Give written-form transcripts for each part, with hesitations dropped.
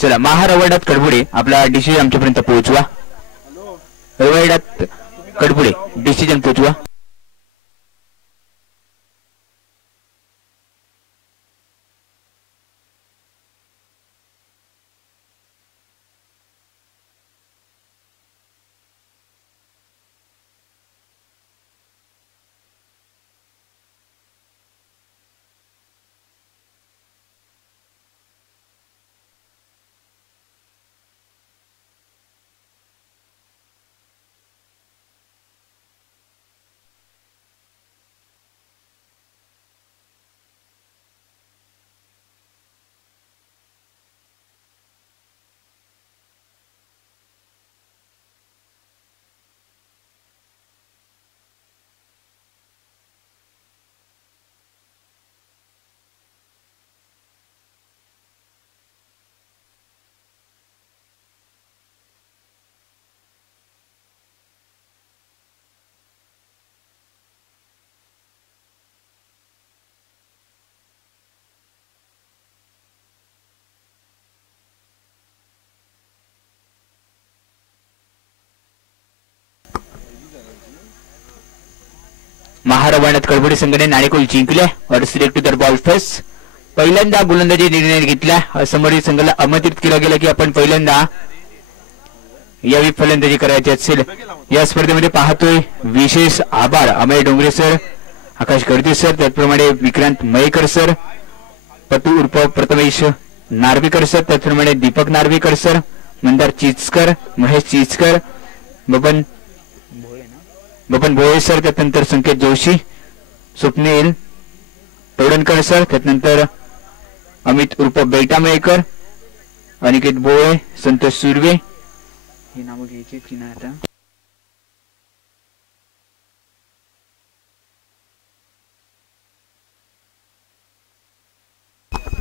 चला महारवाड्यात कडबुडे आपला डिसिजन आमच्यापर्यंत पोहोचवा. रवाड्यात कडबुडे डिसिजन पोहोचवा. महारवाड्यात कडबुडे संघाने नाणेकुल जिंकले. और सिलेक्ट द बॉल फेस. पहिल्यांदा गोलंदाजी निर्णय घेतला. समोरील संघाला आमंत्रित केलं गेलं की आपण पहिल्यांदा यावेळी फलंदाजी करायची असेल. या स्पर्धेमध्ये पाहतोय विशेष आभार अमय डोंगरे सर, आकाश गर्दे सर, त्याचप्रमाणे विक्रांत मयेकर सर, पटू उर्फ प्रथमेश नार्वेकर सर, त्याचप्रमाणे दीपक नार्वेकर सर, मंदार चिचकर, महेश चिचकर, बबन भोळे सर, त्यानंतर संकेत जोशी, स्वप्नील तोडणकर सर, त्यानंतर अमित उर्फ बेटा मयेकर, अनिकेत भोळे, संतोष सुर्वे, हे नाव घ्यायचे की नाही आता.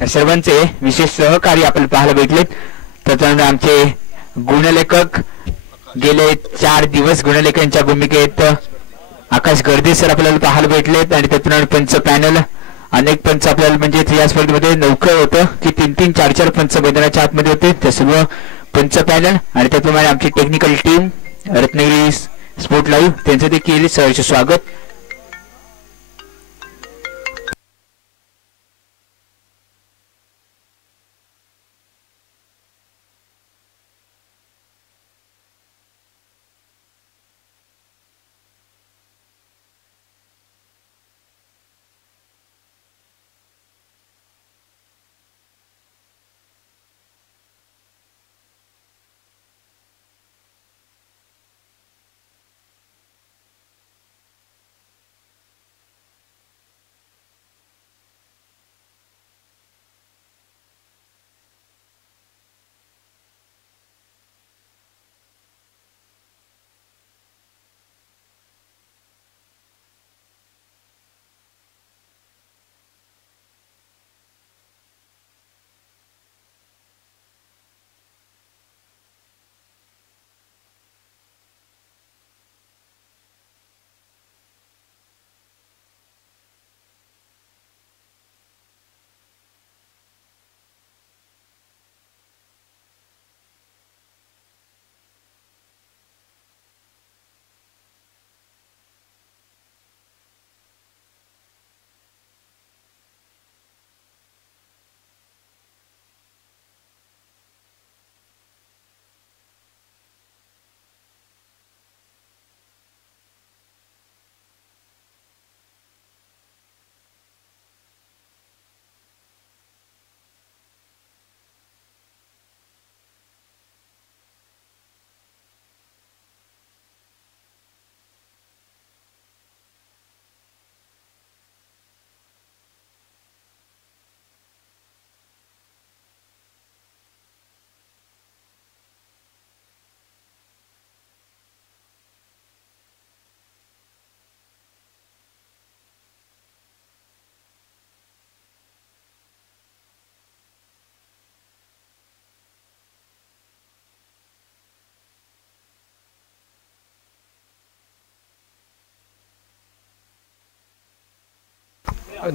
सर्वांचे विशेष सहकारी आपल्याला पाहायला भेटले. त्याच्यानंतर आमचे गुणलेखक गेले 4 दिवस गुणलेखकांच्या भूमिकेत आकाश गर्दे सर आपल्याला पाहायला भेटलेत. आणि त्यातून पंच पॅनल अनेक पंच आपल्याला म्हणजे या स्पर्धेमध्ये नौकं होतं की 3-3, 4-4 पंच मैदानाच्या आतमध्ये होते. त्या सर्व पंच पॅनल आणि त्याप्रमाणे आमची technical team Ratnagiri sport live त्यांचं देखील सहर्ष स्वागत.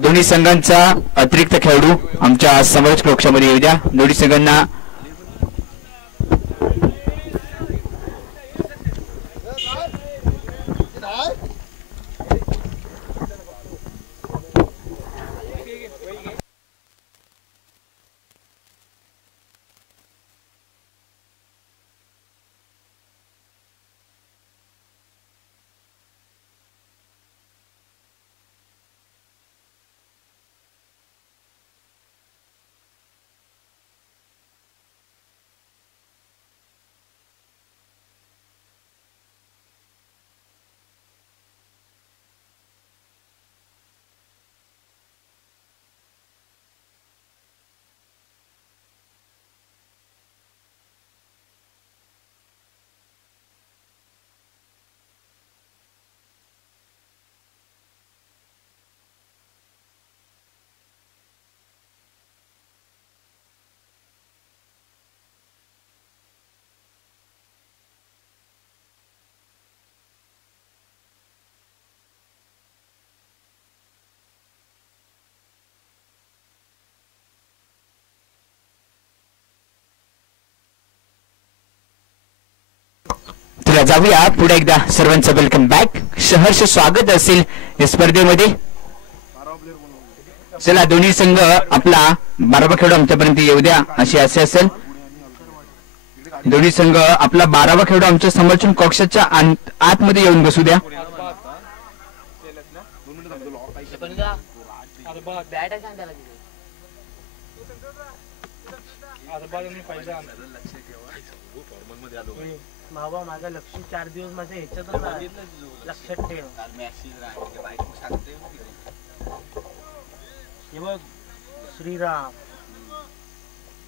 दोन्ही संघांचा अतिरिक्त खेळाडू आमच्या समालोचक कक्षामध्ये येऊ द्या. दोन्ही संघांना चला जाऊया पुढे एकदा. सर्वांचं वेलकम बॅक, सहर्ष स्वागत असेल या स्पर्धेमध्ये. चला दोन्ही संघ आपला 12वा खेळ आमच्यापर्यंत येऊ द्या अशी असे असेल. दोन्ही संघ आपला 12वा खेळ आमच्या समर्थन कक्षाच्या आतमध्ये येऊन बसू द्या. बाबा माझा लक्ष 4 दिवस माझ्या ह्याच्यातच लक्षात ठेव. हे बघ श्रीराम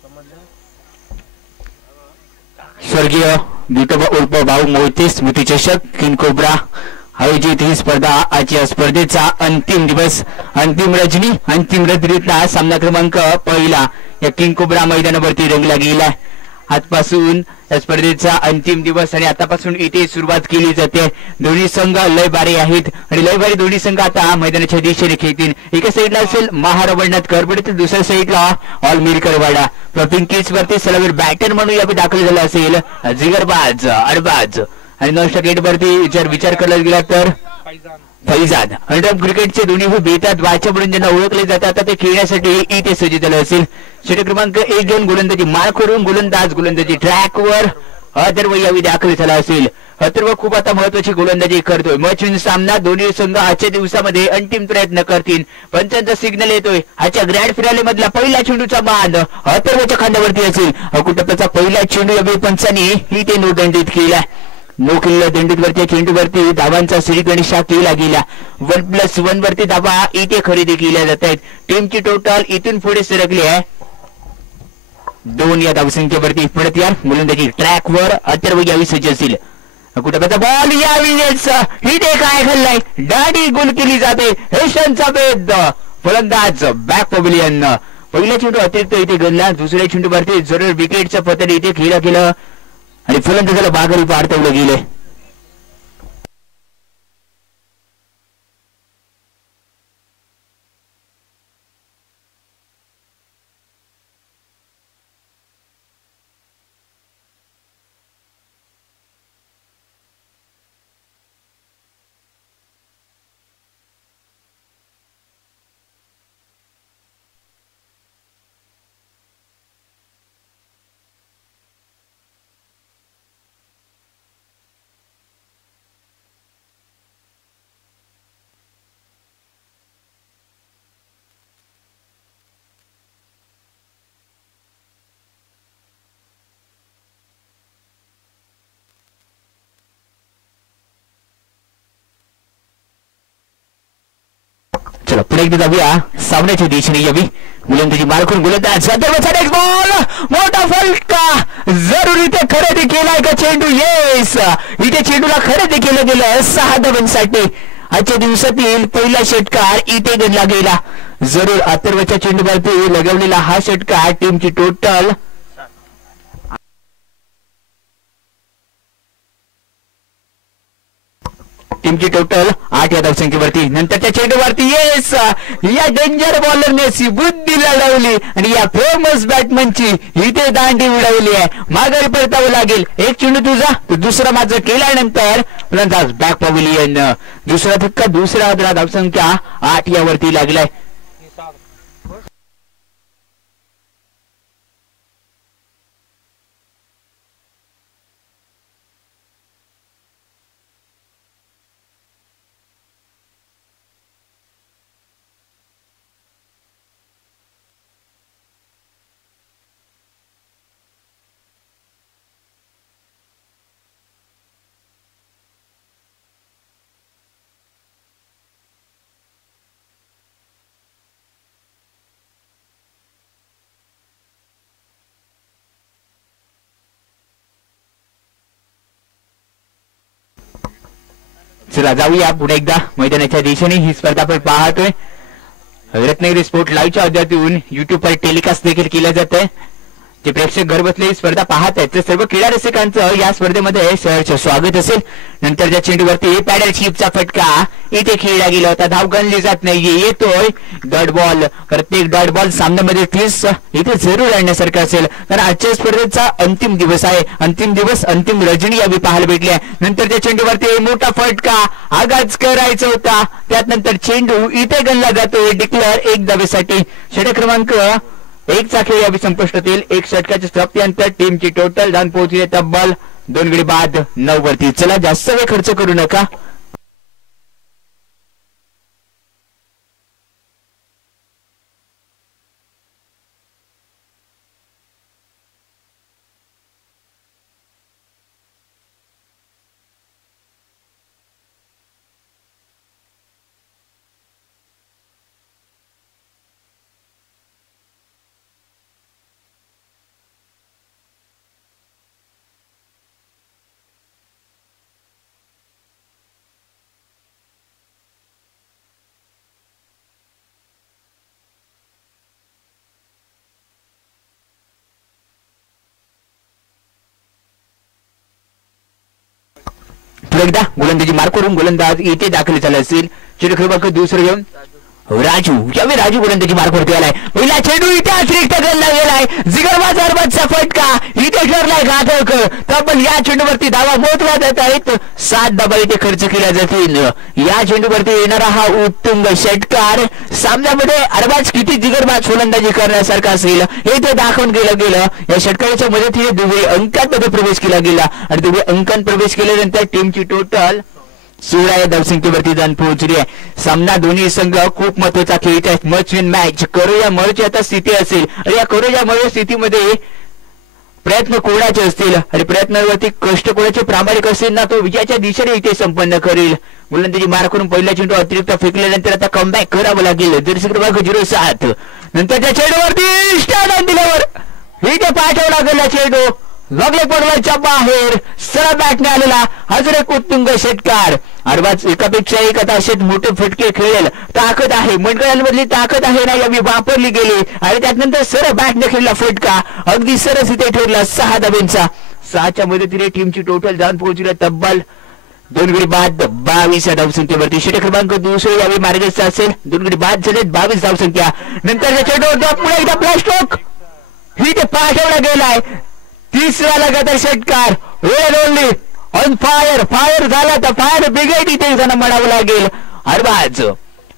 समजलं. स्वर्गीय विठोबा उर्फ भाऊ मोहिते स्मृती चषक किंग कोब्रा आयोजित ही स्पर्धा. आज या स्पर्धेचा अंतिम दिवस, अंतिम रजनी, अंतिम रजनीतला सामना क्रमांक पहिला या किंग कोब्रा मैदानावरती रंगला गेला. आजपासून या स्पर्धेचा अंतिम दिवस आणि आतापासून इथे सुरुवात केली जाते. दोन्ही संघ लय बारे आहेत आणि लय बारे दोन्ही संघ आता मैदानाच्या दिशेने खेळतील. एका साईडला असेल महारावणात करपडे तर दुसऱ्या साईडला ऑल मिरकरवाडा. प्रॉपिंग किट्स वरती सलावीर बॅटर म्हणून यावेळी दाखल झाला असेल जिगरबाज अरबाज आणि नॉन गेट वरती जर विचार केला गेला तर फैजान. अंडर क्रिकेटचे दोन्ही बेतात वाचा म्हणून ज्यांना ओळखले जातात आता ते खेळण्यासाठी इथे सज्ज झालं असेल. षटक क्रमांक 1 घेऊन गोलंदाजी मार करून गोलंदाजी ट्रॅकवर अथर्व यावेळी दाखल झाला असेल. अथर्व खूप आता महत्वाची गोलंदाजी करतोय. मॅच विन सामना दोन्ही संघ आजच्या दिवसामध्ये अंतिम प्रयत्न करतील. पंचांचा सिग्नल येतोय. आजच्या ग्रँड फिनाले मधला पहिला चेंडूचा बांध अथर्वच्या खांद्यावरती असेल. कुटुंबाचा पहिला चेंडू यावेळी पंचांनी इथे नोदंडित केला. नो केलेल्या दंडीवरती चेंडूवरती धावांचा श्रीगणेशा केला गेला. 1+1 वरती धावा इथे खरेदी केल्या जात आहेत. टीमची टोटल इथून पुढे सरकली आहे 2 या धावसंख्येवरती. परत या गोलंदाजी ट्रॅकवर अथर्व यावी सज्ज असेल. कुटुंबाचा बॉल यावी इथे काय घडलाय दाढी गुल केली जाते. हेशनचा भेद फलंदाज बॅक पॅव्हिलियन. पहिला चेंडू अतिरिक्त इथे गणला. दुसऱ्या चेंडूवरती जरूर विकेटचं पतन इथे खेळला गेलं आणि फलंदाजाला बागरी पाडतवलं गेले. चला पुढे एकदा जाऊया सामन्याच्या दिशेने यावी. गोलंदाजी मार करून गोलंदाज बॉल मोठा फलका जरूर इथे खरेदी केलाय का चेंडू. येस इथे चेंडूला खरेदी केलं गेलं 6 धावांसाठी. आजच्या दिवसातील पहिला षटकार इथे गणला गेला. जरूर अथर्वच्या चेंडूवरती लगवलेला हा षटकार टीमची टोटल टीमची टोटल 8 या धावसंख्येवरती. नंतरच्या चेंडूवरती येस या डेंजर बॉलरने बुद्धी लढवली आणि या फेमस बॅटमनची इथे दांडी उडवली आहे. माघारी परतावं लागेल. एक चेंडू तुझा तो दुसरा माझा केल्यानंतर फलंदाज बॅक पॅव्हिलियन. दुसरा धक्का दुसरा धावसंख्या 8 यावरती लागलाय. चला जाऊया पुढे एकदा मैदानाच्या दिशेने. ही स्पर्धा आपण पाहतोय रत्नागिरी स्पोर्ट लाईव्हच्या माध्यमातून युट्यूबवर टेलिकास्ट देखील केल्या जाते. जे प्रेक्षक घर बसले ही स्पर्धा पाहत आहेत तर सर्व क्रीडा रसिकांचं या स्पर्धेमध्ये सहर्ष स्वागत असेल. नंतरच्या चेंडूवरती पॅडल शिपचा फटका इथे खेळला गेला होता. धाव गणली जात नाहीये, येतोय डॉट बॉल. प्रत्येक डॉट बॉल सामन्यामध्ये 30 इथे जरूर आणण्यासारखं असेल, कारण आजच्या स्पर्धेचा अंतिम दिवस आहे. अंतिम दिवस, अंतिम रजनी यावी पाहायला भेटली आहे. नंतरच्या चेंडूवरती मोठा फटका आगाज करायचा होता, त्यात नंतर चेंडू इथे गणला जातोय. डिक्लेअर 1 धावेसाठी. षटक क्रमांक 1 चा खेळ यावी संपुष्टातील. 1 षटकाच्या समाप्तीनंतर टीमची टोटल धाव पोहोचली तब्बल 2 गडी बाद 9 वरती. चला जास्त वेळ खर्च करू नका. एकदा गोलंदाजी मार्क करून गोलंदाज इथे दाखल झाला असेल. चेंडू क्रमांक 2 घेऊन राजू यावेळी राजू गोलंदाजी मार्क वरती आलाय. पहिला चेंडू इथे अतिरिक्त गणला गेलाय. जिगरबाज अरबाजचा फटका इथे ठरलाय घातक. तब्बल या चेंडूवरती धावा मोजल्या जात आहेत. 7 धावा इथे खर्च केल्या जातील. या चेंडूवरती येणारा हा उत्तुंग षटकार सामन्यामध्ये अरबाज किती जिगरबाज गोलंदाजी करण्यासारखा असेल हे ते दाखवून गेलं. या षटकाराच्या मदतीने दुबई अंकांमध्ये प्रवेश केला गेला आणि दुबई अंकांत प्रवेश केल्यानंतर टीमची टोटल 16 या धावसंख्येवरती जाऊन पोहोचली आहे. सामना दोन्ही संघ खूप महत्वाचा खेळत आहेत. Much win match. करूया मळची आता स्थिती असेल आणि या करूया मळ स्थितीमध्ये प्रयत्न कोणाचे असतील आणि प्रयत्नावरती कष्ट कोणाचे प्रामाणिक असेल ना तो विजयाच्या दिशेने इथे संपन्न करेल. गोलंदाजी मार करून पहिला चेंडू अतिरिक्त फेकल्यानंतर आता कमबॅक करावं लागेल. जर्सी क्रमांक 07 नंतरच्या चेंडूवरती स्टॅन दिल्यावर इथे पाठवला गेला चेंडू लागले पडवरच्या बाहेर सरळ बॅटने आलेला अजून एक उत्तुंग षटकार. अरबाज एकापेक्षा एक आता असे मोठे फटके खेळेल. ताकद आहे, मनगळ्यांमधली ताकद आहे ना यावी वापरली गेली आणि त्यानंतर सरळ बॅटने खेळला फटका अगदी सरस इथे ठरला 6 धाब्यांचा. 6च्या मदतीने टीमची टोटल जाऊन पोहोचली तब्बल 2 गडी बाद 22 या धावसंख्येवरती. षटक क्रमांक 2 यावी मार्गस्थ असेल. 2 गडी बाद झाले 22 धावसंख्या. नंतर चेंडू पुढे एकदा प्लास्टोक ही ते पाठवला गेलाय. 3रा लगातार षटकार. वेळ ओनली ऑन फायर. फायर झाला तर फायर ब्रिगेड इथे त्यांना म्हणावं लागेल. अरबाज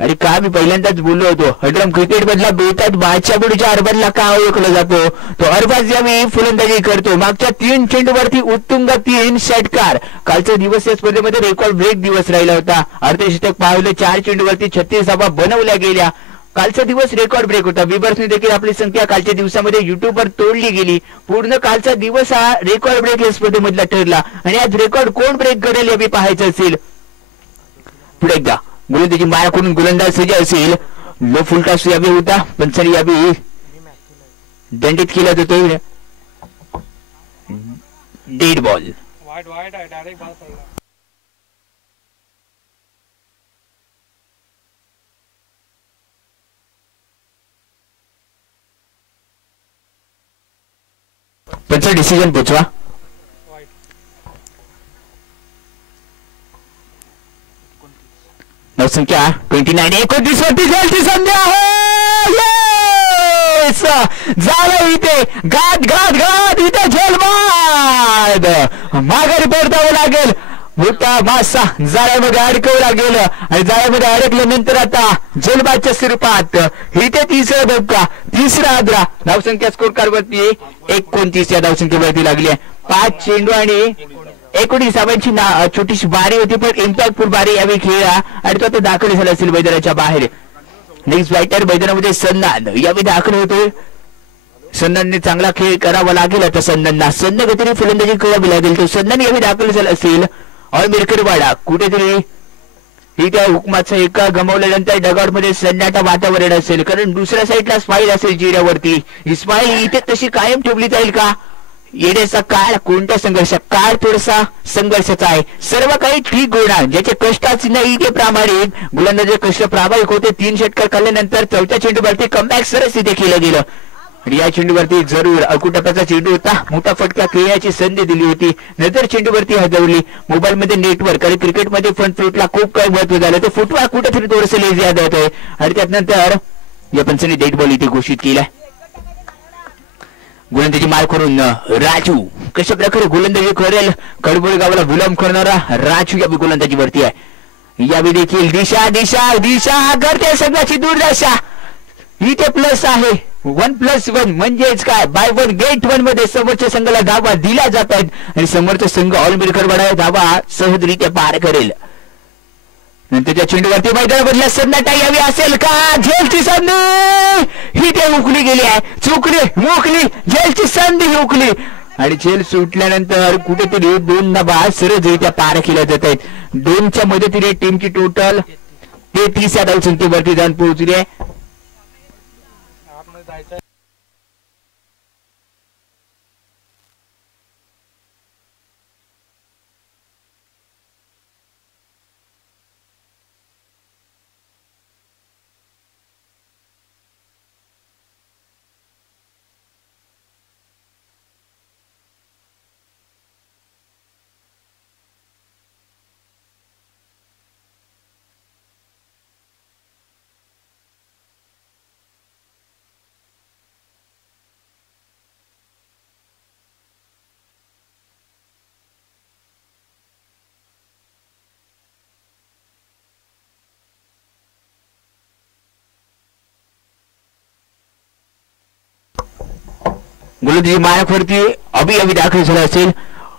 अरे का मी पहिल्यांदाच बोललो होतो हड्रम क्रिकेट मधला बेतात बादशाह बुडीच्या अरबाजला का ओळखला जातो. तो अरबाज यावेळी फलंदाजी करतो. मागच्या 3 चेंडूवरती उत्तुंग 3 षटकार. कालचा दिवस या स्पर्धेमध्ये रेकॉर्ड ब्रेक दिवस राहिला होता. अर्धशतक पावलं. 4 चेंडूवरती 36 धावा बनवल्या गेल्या. कालचा दिवस रेकॉर्ड ब्रेक होता. विवर्सने देखील आपली संख्या कालच्या दिवसामध्ये युट्यूबवर तोडली गेली. पूर्ण कालचा दिवस हा रेकॉर्ड ब्रेक या स्पर्धेमधला ठरला आणि आज रेकॉर्ड कोण ब्रेक करेल हे पाहायचं असेल. पुढे एकदा गोलंदाजी मारा करून गोलंदाज सज्ज असेल. लो फुलटॉस यावे होता पण सर यावे दंडित केला जातो. Dead ball. पंच डिसिजन पोचवा. संख्या 29 29 वरती खेळची संधी आहे. झालं इथे घात घात घात इथे झेलबाद माघारी परतावं लागेल. मोठा मासा जाळ्यामध्ये अडकवला लागेल आणि जाळ्यामध्ये अडकल्यानंतर आता झेलबादच्या स्वरूपात इथे 3रा धक्का 3रा आद्रा. धावसंख्या स्कोर कार्ड वरती 29 या धावसंख्येवरती लागली आहे. 5 चेंडू आणि 19 धावांची छोटीशी बारी होती पण इम्पॅक्टफुल बारी यावेळी खेळला आणि तो आता दाखल झाला असेल मैदानाच्या बाहेर. नेक्स्ट बॅटर मैदानामध्ये सन्नाद यावेळी दाखल होतोय. सन्नादने चांगला खेळ करावा लागेल. आता सन्नादना सन्न गतीने फलंदाजी करावी लागेल. तो सन्नाद यावेळी दाखल झाला असेल. और मिरकरवाडा कुठेतरी ही त्या हुकमाचा एका गमावल्यानंतर डगआउट मध्ये सन्नाटा वातावरण असेल कारण दुसऱ्या साईडला स्माईल असेल चेहऱ्यावरती. इस्माईल इथे तशी कायम ठेवली जाईल का. येण्याचा काळ कोणता संघर्ष. काळ थोडासा संघर्षाचा आहे. सर्व काही ठीक होणार ज्याचे कष्टाची नाही ते प्रामाणिक. गोलंदाजे कष्ट प्रामाणिक होते. 3 षटकार खाल्ल्यानंतर 4थ्या चेंडूवरती कमबॅक सरस इथे केलं गेलं आणि या चेंडूवरती जरूर अकुटप्याचा चेंडू होता, मोठा फटका खेळण्याची संधी दिली होती, नंतर चेंडूवरती हलवली. मोबाईल मध्ये नेटवर्क आणि क्रिकेटमध्ये फ्रंट फुटला खूप काही महत्व झालं, तो फुटवा कुठेतरी थोडंसं लेझी आदत आहे. आणि त्यानंतर या पंचाने डेड बॉल इथे घोषित केलाय. गोलंदाजी मार करून राजू कशा प्रकारे गोलंदाजी करेल, कडबोळी गावाला विलंब करणारा राजू या गोलंदाजीवरती आहे. यावेळी देखील दिशा दिशा दिशा करते सगळ्याची दुर्दशा. इथे प्लस आहे 1+1 म्हणजेच काय बाय 1 गेट 1 मध्ये समोरच्या संघाला धावा दिल्या जात आहेत आणि समोरचा संघ ऑलमेडकर धावा सहजरित्या पार करेल. नंतरच्या चेंडूवरती मैदानामधल्या सन्नाटा यावी असेल का, झेलची संधी ही ते हुकली गेली आहे, चुकली मोकली झेलची संधी हुकली आणि झेल सुटल्यानंतर कुठेतरी 2 धावा सहजरित्या पार केल्या जात आहेत. 2च्या मदतीने टीमची टोटल 33 या धावसंख्येवरती जाऊन पोहोचली आहे. गोलंदाजी मार्कवरती अभी दाखल झाला असेल.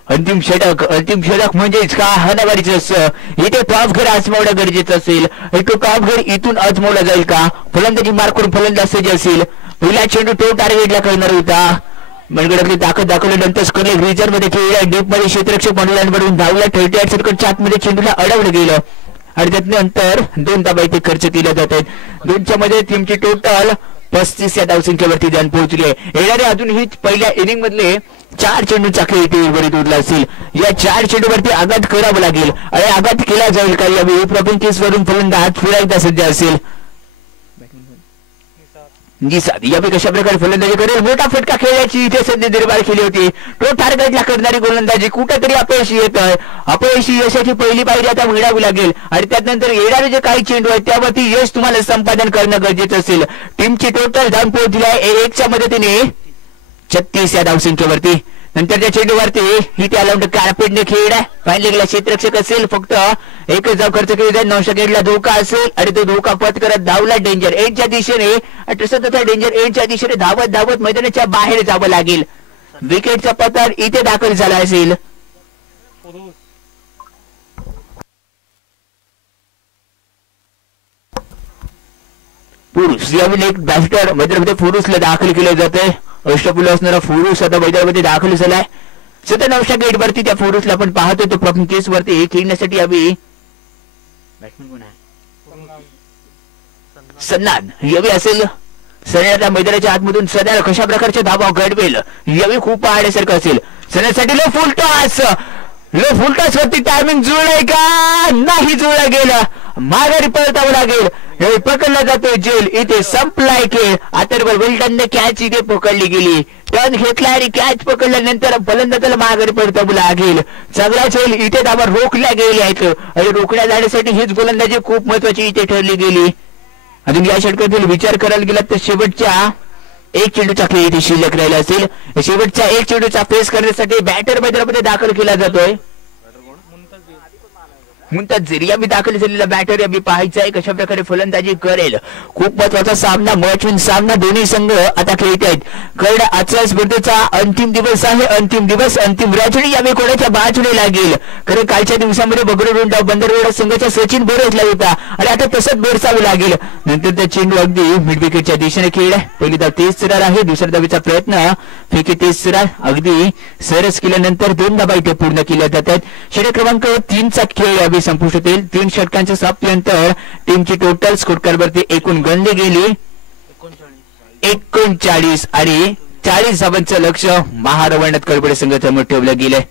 अंतिम षटक म्हणजेच का हाणामारीचं असं इथे टॉप घर आजमावणं गरजेचं असेल. तो टॉप घर इथून आजमावला जाईल का, फलंदाजी मार्क करून फलंदाज सज्ज असेल. पहिला चेंडू तो टार्गेटला करणार होता, मनगडातली ताकद दाखवल्यानंतर स्कले रिझर्व मध्ये खेळला, डीप मध्ये क्षेत्ररक्षक बनवल्यावरून धावला. 38 षटकाच्या आतमध्ये चेंडूला अडवलं गेलं आणि त्यानंतर 2 धावा इथे खर्च केल्या जात आहेत. 2च्या मध्ये टीमची टोटल 35 या धावसंख्येवरती जाऊन पोहोचली आहे. येणारे अजूनही पहिल्या इनिंग मधले 4 चेंडूचा खेळ इथे उर्वरित उरला असेल. या 4 चेंडूवरती आघात करावा लागेल आणि आघात केला जाईल का यावेळी प्रॉब्लेम केसवरून फलंदाज पुन्हा एकदा सज्ज असेल. यावेळी कशा प्रकारे फलंदाजी करेल, मोठा फटका खेळण्याची इथे संधी निर्माण केली होती. तो टार्गेटला करणारी गोलंदाजी कुठेतरी अपयशी येत आहे. अपयशी यशाची पहिली पायरी आता मिळावी लागेल आणि त्यानंतर येणारे जे काही चेंडू आहेत त्यावरती यश तुम्हाला संपादन करणं गरजेचं असेल. टीमची टोटल धाव पोहोचली आहे 1च्या मदतीने 36 या धावसंख्येवरती. नंतरच्या चेंडूवरती ही त्या लावून कार्पेटने खेळ आहे. फायनल क्षेत्ररक्षक असेल, फक्त एकच धाव खर्च केली जाईल. 900 गेटला धोका असेल आणि तो धोका पत्करत धावला डेंजर एंडच्या दिशेने. डेंजर एंडच्या दिशेने धावत मैदानाच्या बाहेर जावं लागेल. विकेटचा पत्तर इथे दाखल झाला असेल. पुरुष यावेळी एक बॅटर मैदानामध्ये पुरुषला दाखल केलं जाते. अष्टपुल असणारा पुरुष आता मैदानामध्ये दाखल झालाय. 97 गेट वरती त्या पुरुषला आपण पाहतो तो प्रॉब्लेम केस वरती खेळण्यासाठी यावी सन्नान यावी असेल. सन्नाच्या मैदानाच्या आतमधून सन्नान कशा प्रकारचे धावा घडवेल यावी खूप पाहण्यासारखं असेल. सन्नासाठी लो फुलटॉस वरती टायमिंग जुळलंय का, नाही जुळलं गेलं, माघारी परतावं लागेल. पकडला जातोय जेल, इथे संपलाय खेळ. अथर्वल विल्टनने कॅच इथे पकडली गेली, टर्न घेतला आणि कॅच पकडल्यानंतर फलंदाजाला माघारी परतावं लागेल. चांगला खेळ इथे धावा रोखल्या गेल्या आहेत आणि रोखल्या जाण्यासाठी हीच गोलंदाजी खूप महत्वाची इथे ठरली गेली. अजून या षटकातील विचार करायला गेला तर शेवटच्या 1 चेंडूचा खेळ इथे शिल्लक राहिला असेल. शेवटच्या 1 चेंडूचा फेस करण्यासाठी बॅटर मैदानामध्ये दाखल केला जातोय. मुंताझिर यावी दाखल झालेला बॅटर यावी पाहायचा आहे कशा प्रकारे फलंदाजी करेल. खूप महत्वाचा सामना, महत्त्वपूर्ण सामना दोन्ही संघ आता खेळत आहेत. कारण आजच्या स्पर्धेचा अंतिम दिवस आहे. अंतिम दिवस, अंतिम राजणी यावेळी कोणाच्या बाजूने लागेल. कारण कालच्या दिवसामध्ये बगरोड बंदरवाडा संघाचा सचिन बोरसला होता आणि आता तसंच बोरसावं लागेल. नंतर त्या चेंडू अगदी मिड विकेटच्या दिशेने खेळला. पहिली धाव तेज सरार आहे, दुसऱ्या धावीचा प्रयत्न फेकी तेज सरार अगदी सरस केल्यानंतर 2 धावा इथे पूर्ण केल्या जातात. षटक क्रमांक 3चा खेळ यावेळी संपुष्टात येईल. 3 षटकांच्या समाप्तीनंतर टीमची टोटल स्कोरकार्डवरती एकूण गणली गेली 39 आणि 40 धावांचं लक्ष महारवणात कडबडे संघासमोर ठेवलं गेलंय.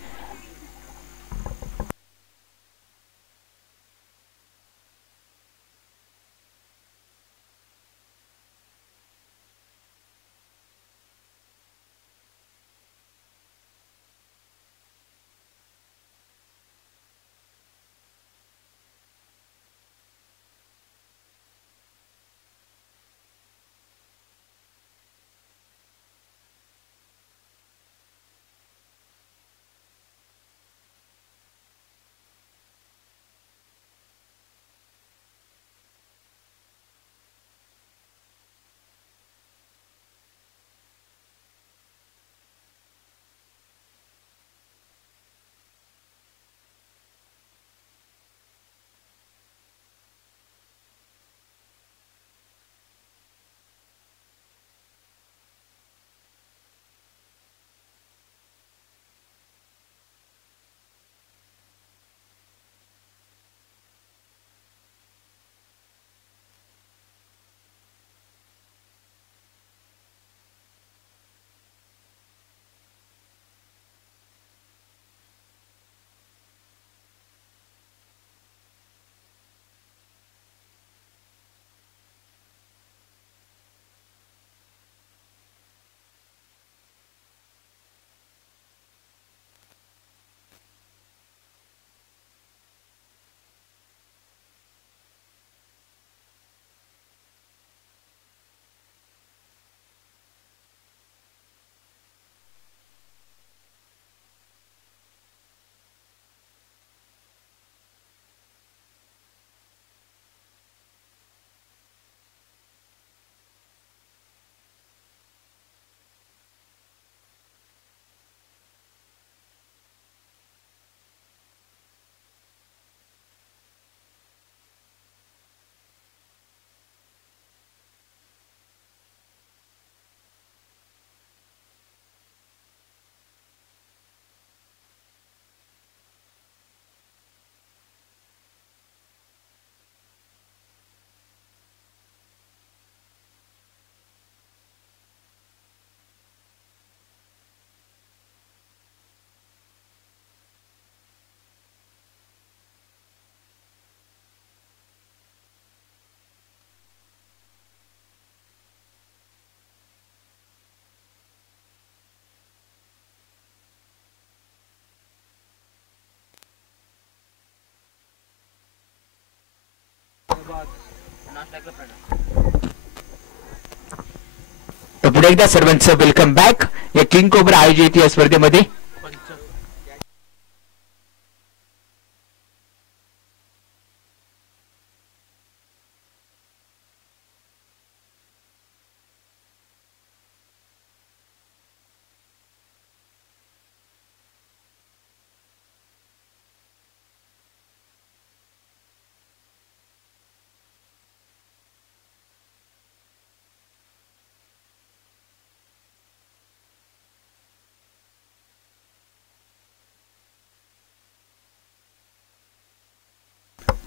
तर पुढे एकदा सर्वांचं वेलकम बॅक या किंग कोब्रा आयोजित या स्पर्धेमध्ये.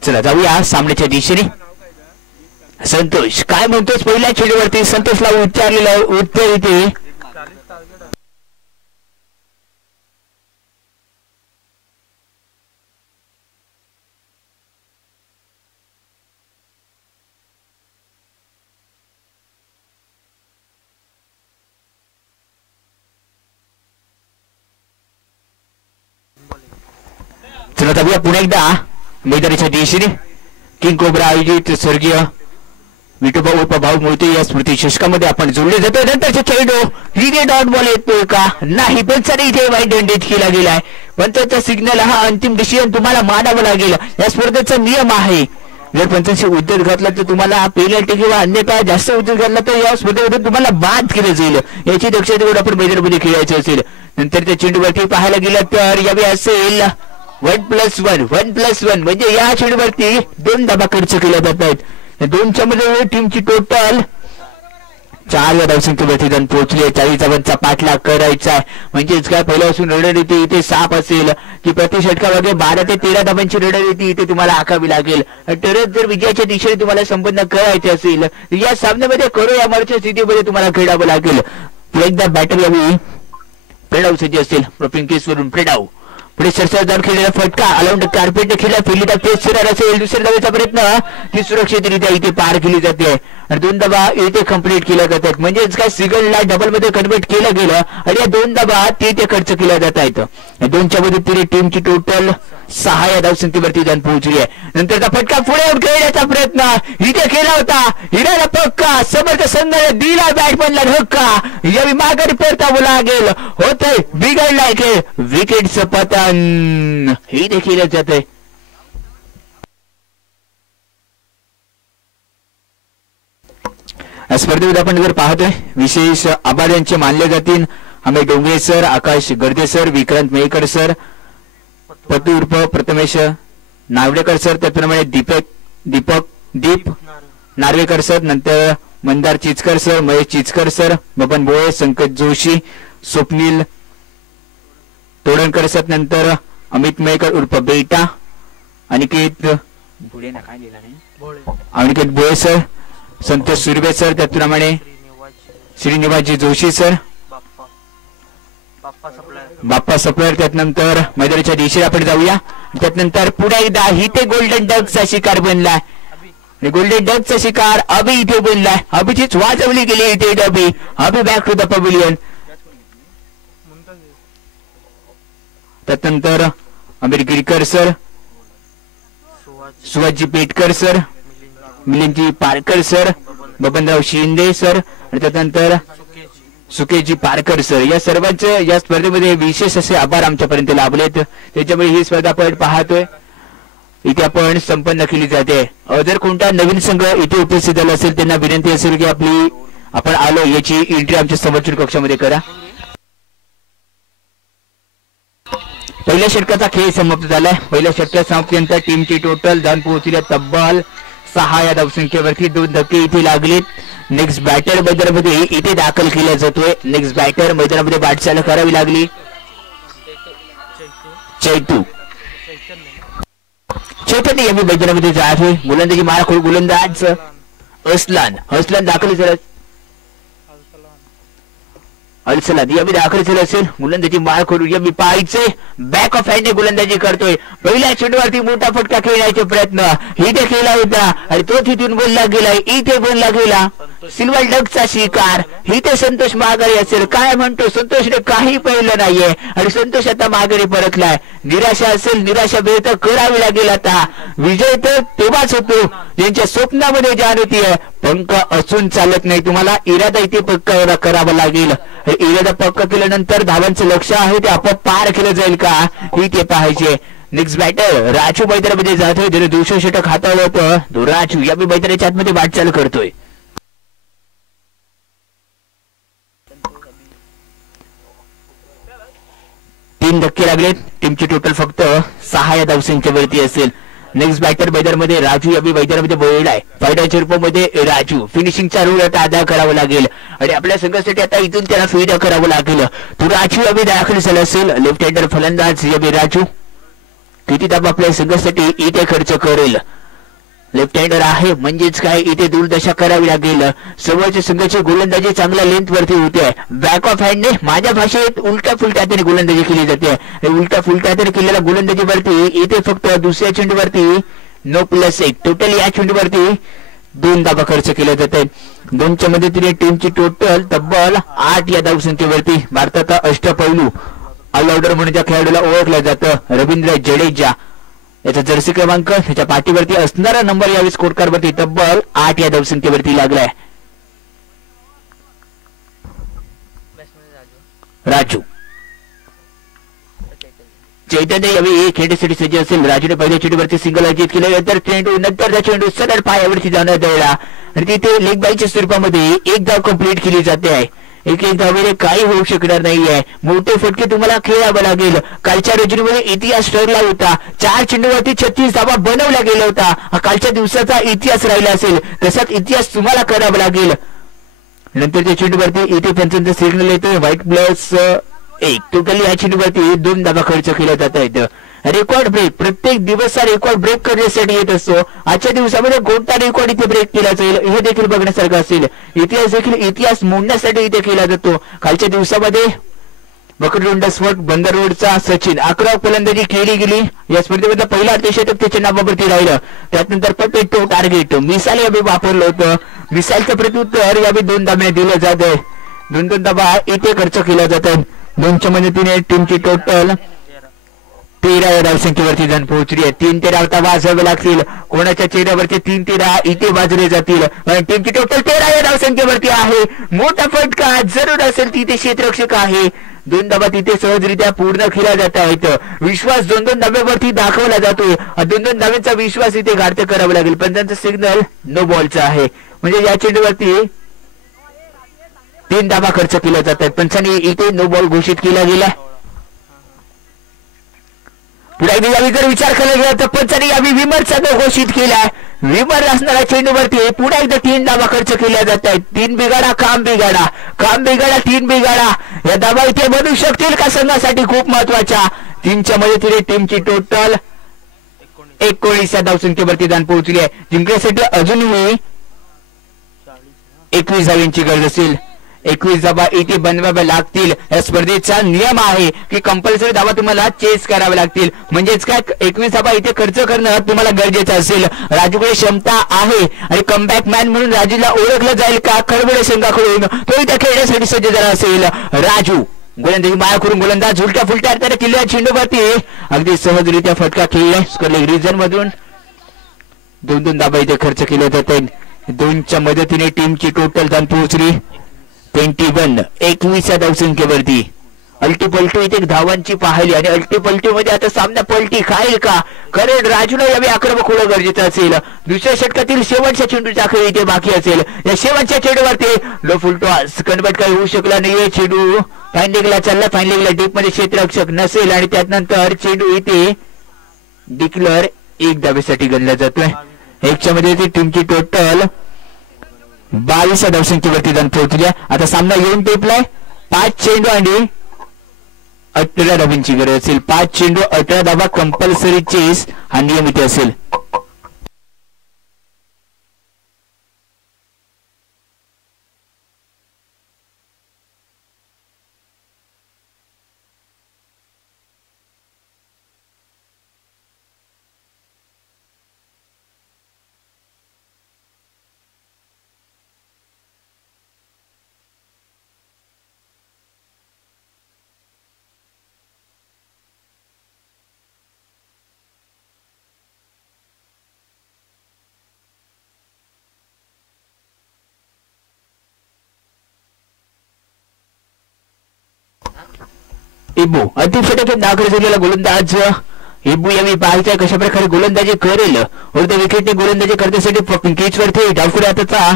चला जाऊया सामन्याच्या दिशेने. संतोष काय म्हणतोस पहिल्या चेंडूवरती? संतोषला उच्चारलेलं उत्तर येते. चला जाऊया पुन्हा एकदा मैदानाच्या दिशेने. किंग कोब्रा आयोजित स्वर्गीय विठोबा उर्फ भाऊ मोहिते या स्मृती शतकामध्ये आपण जोडले जातो. नंतरचा चेंडू इथे डॉट बॉल येतोय का? नाही, पण सर इथे वाईट दंडित केला गेलाय. पंचाचा सिग्नल हा अंतिम डिसिजन तुम्हाला मानावं लागेल. या स्पर्धेचा नियम आहे, जर पंचांशी उद्योग घातला तर तुम्हाला पेनल्टी किंवा अन्यथा जास्त उद्योग घातला तर या स्पर्धेमध्ये तुम्हाला बाद केलं जाईल. याची दक्षता घेऊन आपण मैदानामध्ये खेळायचं असेल. नंतरच्या चेंडूवरती पाहायला गेलं तर यावे असेल 1+1 म्हणजे या चेंडूवरती 2 धाबा खर्च केल्या जात आहेत. 2च्या मध्ये टीमची टोटल 4 या धावसंख्येवरती जण पोहोचले. 40 धावांचा पाठलाग करायचा आहे. म्हणजेच काय पहिल्यापासून रणनीती इथे साफ असेल की प्रति षटकामध्ये 12 ते 13 धावांची रणनीती इथे तुम्हाला आखावी लागेल. तरच जर विजयाच्या दिशेने तुम्हाला संपन्न करायचे असेल या सामन्यामध्ये करो या मारच्या स्थितीमध्ये तुम्हाला खेळावं लागेल. एकदा बॅटर यावी प्रेडाव सज्ज असेल. पिंकेस वरून प्रेडाव पुढे सरसरदार खेळलेला फटका अलाउंड कार्पेट खेळला फिरली तेज सुरार असेल. दुसऱ्या धावेचा प्रयत्न ती सुरक्षितरित्या इथे पार केली जाते आणि 2 धाबा इथे कंप्लीट केल्या जातात. म्हणजेच काय सिंगलला डबल मध्ये कन्वर्ट केलं गेलं आणि या 2 धाबा ते खर्च केल्या जात आहेत. या 2च्या मदतीने टीमची टोटल 6 या धावसंख्येवरती जाऊन पोहोचली आहे. नंतरचा फटका पुढे येऊन खेळण्याचा प्रयत्न इथे केला होता. हिराला पक्का समर्थ संघाने दिला बॅटमॅनला धक्का. यावी माघारी परतावं लागेल. होतंय बिघडलाय खेळ. विकेटचं पतन हे देखील जात आहे. स्पर्धेमध्ये आपण जर पाहतोय विशेष आभार यांचे मानले जातील आम्ही डोंगरे सर, आकाश गर्दे सर, विक्रांत मेहकर सर, पतू उर्फ प्रथमेश नावडेकर सर, त्याचप्रमाणे दीप नार्वेकर सर, नंतर मंदार चिचकर सर, महेश चिचकर सर, बबन भोळे, संकेत जोशी, स्वप्नील तोडणकर सर, नंतर अमित मेहकर उर्फ बेटा, अनिकेत भोळे सर, संतोष सुर्वे सर, त्याचप्रमाणे श्रीनिवासजी जोशी सर, बाप्पा सप्लायर. त्यानंतर मैदानाच्या दिशेने आपण जाऊया. त्यानंतर पुढे एकदा इथे गोल्डन डकचा शिकार बनलाय. गोल्डन डकचा शिकार अभि इथे बनलाय. अभिचीच वाजवली गेली इथे डबी. अभि बॅक टू द पवेलियन. त्यानंतर अमीर Girkar sir, Subhashji Petkar sir, मिलिंदजी Parkar sir, Babanrao Shinde sir आणि त्यानंतर सुकेशजी पारकर सर. या सर्वांचे या स्पर्धेमध्ये विशेष असे आभार आमच्यापर्यंत लाभलेत. त्याच्यामुळे ही स्पर्धा आपण पाहतोय इथे आपण संपन्न केली जाते. जर कोणता नवीन संघ इथे उपस्थित झाला असेल त्यांना विनंती असेल की आपण आलो याची एंट्री आमच्या समोरच्या कक्षामध्ये करा. पहिल्या षटकाचा खेळ समाप्त झालाय. पहिल्या षटकाच्या समाप्तीनंतर टीमची टोटल जाऊन पोहोचली तब्बल 6 या धावसंख्येवरती. 2 धक्के इथे लागलेत. नेक्स्ट बॅटर मैदानामध्ये इथे दाखल केला जातोय. नेक्स्ट बॅटर मैदानामध्ये वाटचाल करावी लागली. चैतन्य यांनी मैदानामध्ये जातोय. गोलंदाजी माराखोल गोलंदाज असलान दाखल झाला. अलसलाद यावी दाखल झाला असेल. गोलंदाजी माराखोल यावी पाहायचे बॅक ऑफ हँड गोलंदाजी करतोय. पहिल्या चेंडूवरती मोठा फटका खेळण्याचे प्रयत्न इथे केला होता आणि तो तिथून बोलला गेला. इथे बोलला गेला. सिल्वर डकचा शिकार ही ते संतोष माघारी असेल. काय म्हणतो संतोषने काही पाहिलं नाहीये आणि संतोष आता माघारी परतलाय. निराशा असेल, निराशा व्यक्त करावी लागेल. आता विजय तर तेव्हाच होतो ज्यांच्या स्वप्नामध्ये जाण होतीये. पंख असून चालत नाही, तुम्हाला इरादा इथे पक्का करावा लागेल. इरादा पक्का केल्यानंतर धावांचं लक्ष आहे ते आपोआप पार केलं जाईल का ही ते पाहायचे. नेक्स्ट बॅटर राजू मैदानामध्ये जातोय. त्याने 200 षटक हाताळलं होतं. तो राजू या मैदानाच्या आतमध्ये वाटचाल करतोय. 3 धक्के लागलेत. टीमची टोटल फक्त 6 या धावसंख्या वरती असेल. नेक्स्ट बॅटर मैदानामध्ये राजू या मैदानामध्ये बोललाय. फायद्याच्या रूपामध्ये राजू फिनिशिंगचा रोल आता अदा करावा लागेल आणि आपल्या संघासाठी आता इथून त्याला फीड करावं लागेल. तो राजू या दाखल झाला असेल. लेफ्ट हँडर फलंदाज या राजू किती दाब आपल्या संघासाठी इथे खर्च करेल. लेफ्ट हँडर आहे म्हणजेच काय इथे दूरदशा करावी लागेल. समोरच्या संघाची गोलंदाजी चांगल्या लेंथ वरती होते. बॅक ऑफ हँडने माझ्या भाषेत उलट्या फुलट्या हाताने गोलंदाजी केली जाते. उलट्या फुलट्या हाताने केलेल्या गोलंदाजीवरती इथे फक्त दुसऱ्या चेंडूवरती नो प्लस 1 टोटल या चेंडूवरती 2 धाबा खर्च केले जाते. 2च्या मदतीने टीमची टोटल तब्बल 8 या धावसंख्येवरती. भारताचा अष्टपैलू ऑलराऊंडर म्हणून ज्या खेळाडूला ओळखलं जातं रवींद्र जडेजा याचा जर्सी क्रमांक त्याच्या पाठीवरती असणारा नंबर यावेळी स्कोर कार्ड वरती तब्बल 8 या धावसंख्येवरती लागलाय. राजू चैतन्य यावेळी खेळण्यासाठी सज्ज असेल. राजूने पहिल्या चेंडूवरती सिंगल अर्जित केल्यानंतर नंतरचा चेंडू सरळ पायावरती जाण्यात आला आणि तिथे लेग बाईच्या स्वरूपामध्ये एक धाव कंप्लीट केली जाते आहे. एक धावेने काही होऊ शकणार नाहीये. मोठे फटके तुम्हाला खेळावं लागेल. कालच्या रजनीमध्ये इतिहास ठरला होता. 4 चेंडूवरती 36 धावा बनवल्या गेल्या होता. हा कालच्या दिवसाचा इतिहास राहिला असेल. तसाच इतिहास तुम्हाला करावा लागेल. नंतरच्या चेंडूवरती इथे पंचांचा सिग्नल येतोय. व्हाईट प्लस 1 टोटली या चेंडूवरती 2 धावा खर्च केल्या जात आहेत. रेकॉर्ड ब्रेक प्रत्येक दिवस रेकॉर्ड ब्रेक करण्यासाठी येत असतो. आजच्या दिवसामध्ये कोणता रेकॉर्ड इथे ब्रेक केला जाईल हे देखील बघण्यासारखं असेल. इतिहास देखील इतिहास मोडण्यासाठी इथे केला जातो. कालच्या दिवसामध्ये बकररुंड स्फोट बंदर रोडचा सचिन 11 फलंदाजी केली गेली. या स्पर्धेमधला पहिला अर्धशतक त्याच्या नावावरती राहिलं. त्यानंतर परफेक्ट टार्गेट मिसाईल यावेळी वापरलं होतं. मिसाईलचं प्रत्युत्तर यावेळी 2 धाब्या दिलं जात आहे. 2 धाबा इथे खर्च केला जातात. 2च्या मदतीने टीमची टोटल 13 या धावसंख्येवरती जाऊन पोहोचली आहे. 3-13 आता वाजवावे लागतील. कोणाच्या चेहऱ्यावरती 3-13 इथे वाजले जातील. टीमची टोटल 13 या धावसंख्येवरती आहे. मोठा फटका जरूर असेल. तिथे क्षेत्ररक्षक आहे. 2 धाबा तिथे सहजरित्या पूर्ण केल्या जात आहेत. विश्वास 2-2 धाब्यावरती दाखवला जातोय. 2-2 धाब्यांचा विश्वास इथे घात करावा लागेल. पण त्यांचा सिग्नल नो बॉलचा आहे. म्हणजे या चेंडूवरती 3 धाबा खर्च केल्या जातात. पंचांनी इथे नो बॉल घोषित केला गेला. पुढे यावी जर विचार केला गेला तर पंचांनी यावी विमरचा घोषित केलाय. विमर असणाऱ्या चेंडूवरती पुन्हा एकदा 3 धाबा खर्च केल्या जात आहेत. 3 बिघाडा काम बिघाडा, काम बिघाडा 3 बिघाडा. या धाबा इथे बनू शकतील का संघासाठी खूप महत्वाच्या. 3च्या मदतीने टीमची टोटल 19 या धावसंख्येवरती जाऊन पोहोचली आहे. जिंकण्यासाठी अजूनही 21 धावांची गरज असेल. 21 धाबा इथे बनवाव्या लागतील. या स्पर्धेचा नियम आहे की कंपल्सरी धाबा तुम्हाला चेस कराव्या लागतील. म्हणजेच काय 21 धाबा इथे खर्च करणं तुम्हाला गरजेचं असेल. राजूकडे क्षमता आहे आणि कमबॅक मॅन म्हणून राजूला ओळखलं जाईल का खळबळे संघाकडून तो इथे खेळण्यासाठी सज्ज झाला असेल. राजू गोलंदाजी माया करून गोलंदाज उलट्या फुलट्या अर्थाने किल्ल्या चेंडूवरती अगदी सहजरित्या फटका खेळलाय. स्कोरलेग रिजन मधून 2-2 धाबा इथे खर्च केले जाते. 2च्या मदतीने टीमची टोटल जाऊन पोहोचली 21 या धावसंख्येवरती. अल्टीपल्टी इथे धावांची पाहिली आणि अल्टीपल्टी मध्ये आता सामना पलटी खाईल का. कारण राजूला यावेळी आक्रमक होणं गरजेचं असेल. दुसऱ्या षटकातील शेवटच्या चेंडूचा खेळ इथे बाकी असेल. या शेवटच्या चेंडूवरती लो फुल टॉस कन्वर्ट काही होऊ शकला नाहीये. चेंडू फाईनलिंगला चालला. फाईनलिंगला डीप मध्ये क्षेत्ररक्षक नसेल आणि त्यानंतर चेंडू इथे डिक्लेअर 1 धावेसाठी गणला जातोय. 1च्या मध्ये टीमची टोटल 22 या धावसंख्येवरती जाऊन पोहोचल्या. आता सामना येऊन टेपलाय. 5 चेंडू आणि 18 धाबांची गरज असेल. 5 चेंडू 18 धाबा कंपल्सरी चेस हा नियम इथे असेल. इबू अंतिम षटकात दाखल झालेला गोलंदाज इबू यावेळी पाहायचा कशा प्रकारे गोलंदाजी करेल. उलट विकेटने गोलंदाजी करण्यासाठी पिचवरती डावखुऱ्या हाताचा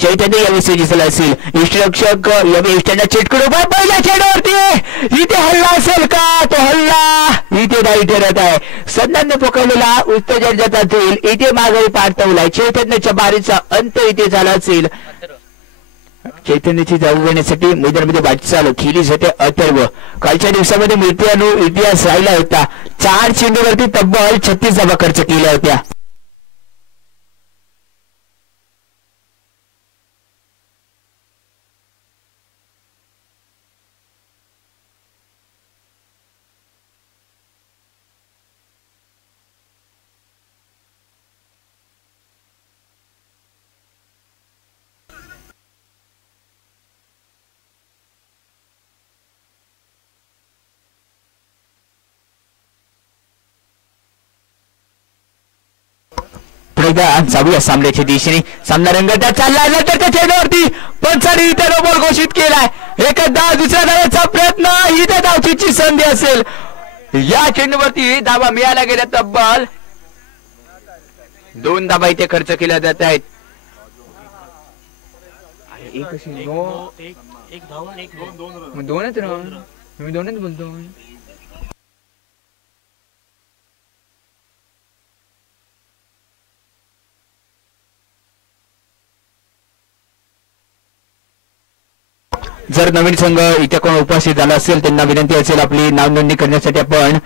चैतन्य यावेळी सज्ज असेल. इष्टरक्षक यावेळी इष्टांना चिटकून उभा पहिल्या चेंडूवरती. इथे हल्ला असेल का? तो हल्ला इथे नाही ठरत आहे. सन्नाने पकडलेला उत्तेजन जातात येईल. इथे माघारी पाठवलाय. चैतन्याच्या बारीचा अंत इथे झाला असेल. चैतन्याची जाऊ घेण्यासाठी मैदानामध्ये वाटचाल केली जाते. अथर्व कालच्या दिवसामध्ये मिळत्यानो इतिहास राहिला होता. 4 चेंडूवरती तब्बल 36 धावा खर्च केल्या होत्या. जाऊया सामन्याच्या दिशेने. सामना रंगता चालला नंतर त्या चेंडूवरती पंचाने इथे नो बॉल घोषित केलाय. एका धाव दुसऱ्या धावाचा प्रयत्न. इथे धावचीची संधी असेल. या चेंडूवरती धावा मिळायला गेल्या. तब्बल 2 धावा इथे खर्च केल्या जात आहेत. एक धावून एक दोनच ना मी दोनच बोलतो. जर नवीन संघ इथे कोण उपस्थित झाला असेल त्यांना विनंती असेल आपली नाव नोंदणी करण्यासाठी आपण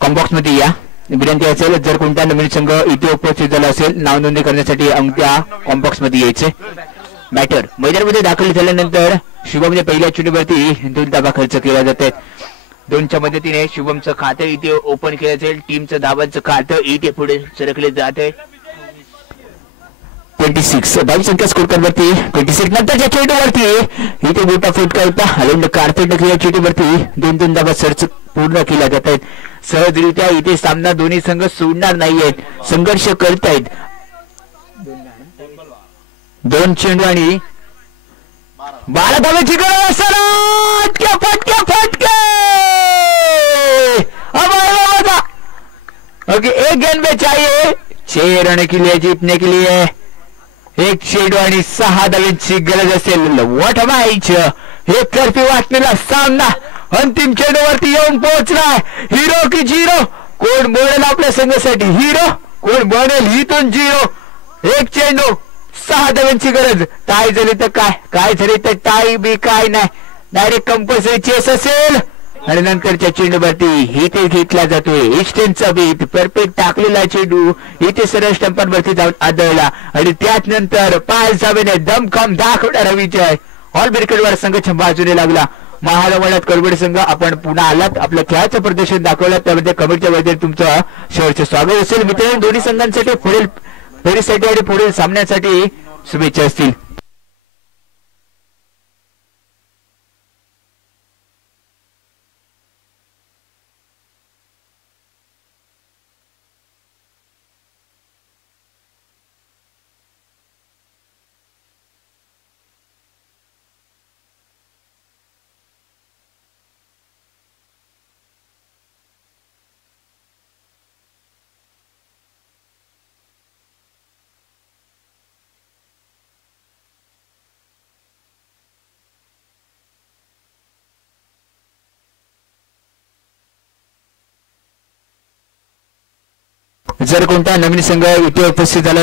कॉम्बॉक्स मध्ये या. विनंती असेल जर कोणता नवीन संघ इथे उपस्थित झाला असेल नाव नोंदणी करण्यासाठी त्या कॉम्बॉक्स मध्ये यायचे. बॅटर मैदानामध्ये दाखल झाल्यानंतर शुभमने पहिल्या चेंडूवरती 2 धावा खर्च केल्या जातात. 2च्या मदतीने शुभमचं खातं इथे ओपन केलं जाईल. टीमचं धावांचं खातं इथे पुढे सरकले जात आहे. 26 धाव संख्या स्कोर करवरती 26 नंतरच्या चेंडूवरती इथे मोठा फटका होता. अरविंद कार्पेट या चेंडूवरती 2 धावा सर्च पूर्ण केल्या जात आहेत. सहजरित्या इथे सामना दोन्ही संघ सोडणार नाहीयेत. संघर्ष करतायत. 2 चेंडू आणि 12 धावांची गरज असेल. फटके ओके 1 गेंद में चाहिए 6 रन के लिए जीतने के लिए. 1 चेंडू आणि 6 धावांची गरज असेल. What match. एक तर्फी वाटलेला सामना अंतिम चेंडूवरती येऊन पोहोचलाय. हिरो की झिरो. कोण बनेल आपल्या संघासाठी हिरो. कोण बनेल इथून झिरो. 1 चेंडू 6 धावांची गरज. टाय झाली तर काय झाली तर टाय बी काय नाही. डायरेक्ट कंपल्सरी चेस असेल. आणि नंतरच्या चेंडूवरती इथे घेतला जातोय. इस्टेनचा बीट परफेक्ट टाकलेला चेंडू इथे सरळ स्टंपांवरती जाऊन आदळला. आणि त्याच नंतर 5 धावेने दमखम दाखवणारा विजय ऑल ब्रिकेटवर संघाच्या बाजूने लागला. महाराष्ट्रात करवड संघ आपण पुन्हा आलात. आपलं खेळाचं प्रदर्शन दाखवलं त्यामध्ये कमेंटच्या मध्ये तुमचं शेवटचं स्वागत असेल. मित्रांनो दोन्ही संघांसाठी पुढील फेरीसाठी आणि पुढील सामन्यासाठी शुभेच्छा असतील. जर कोणता नवीन संघ इथे उपस्थित झाला